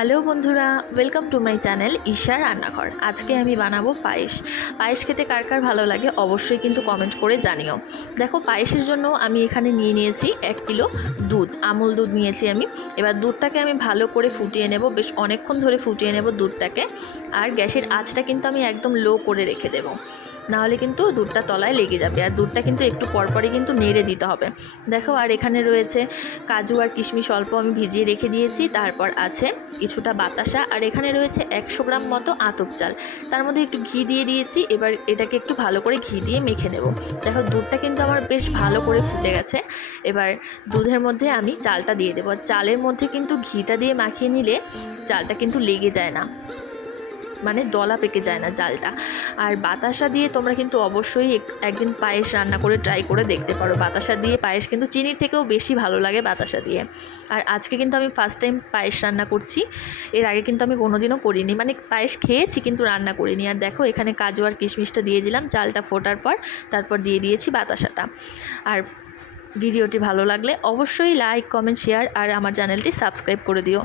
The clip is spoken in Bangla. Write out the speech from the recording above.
হ্যালো বন্ধুরা, welcome to my channel Isha রান্নাঘর। আজকে আমি বানাবো পায়েস। পায়েস খেতে কার কার ভালো লাগে অবশ্যই কিন্তু কমেন্ট করে জানিও। দেখো, পায়েসের জন্য আমি এখানে নিয়েছি 1 কিলো দুধ, আমুল দুধ নিয়েছি আমি। এবার দুধটাকে আমি ভালো করে ফুটিয়ে নেব, বেশ অনেকক্ষণ ধরে ফুটিয়ে নেব দুধটাকে। আর গ্যাসের আঁচটা কিন্তু আমি একদম লো করে রেখে দেবো, নাহলে কিন্তু দুধটা তলায় লেগে যাবে। আর দুধটা কিন্তু একটু পরপরই কিন্তু নেড়ে দিতে হবে। দেখো, আর এখানে রয়েছে কাজু আর কিশমিশ অল্প আমি ভিজিয়ে রেখে দিয়েছি। তারপর আছে কিছুটা বাতাসা, আর এখানে রয়েছে 100 গ্রাম মতো আতপ চাল। তার মধ্যে একটু ঘি দিয়ে দিয়েছি। এবার এটাকে একটু ভালো করে ঘি দিয়ে মেখে নেব। দেখো, দুধটা কিন্তু আমার বেশ ভালো করে ফুটে গেছে। এবার দুধের মধ্যে আমি চালটা দিয়ে দেবো। চালের মধ্যে কিন্তু ঘিটা দিয়ে মাখিয়ে নিলে চালটা কিন্তু লেগে যায় না, মানে দলা পেকে যায় না চালটা। আর বাতাসা দিয়ে তোমরা কিন্তু অবশ্যই একদিন পায়েস রান্না করে ট্রাই করে দেখতে পারো। বাতাসা দিয়ে পায়েস কিন্তু চিনির থেকেও বেশি ভালো লাগে বাতাসা দিয়ে। আর আজকে কিন্তু আমি ফার্স্ট টাইম পায়েস রান্না করছি। এর আগে কিন্তু আমি কোনোদিনও করিনি, মানে পায়েস খেয়েছি কিন্তু রান্না করিনি। আর দেখো, এখানে কাজু আর কিশমিশটা দিয়ে দিলাম চালটা ফোটার পর, তারপর দিয়ে দিয়েছি বাতাসাটা। আর ভিডিওটি ভালো লাগলে অবশ্যই লাইক, কমেন্ট, শেয়ার আর আমার চ্যানেলটি সাবস্ক্রাইব করে দিও।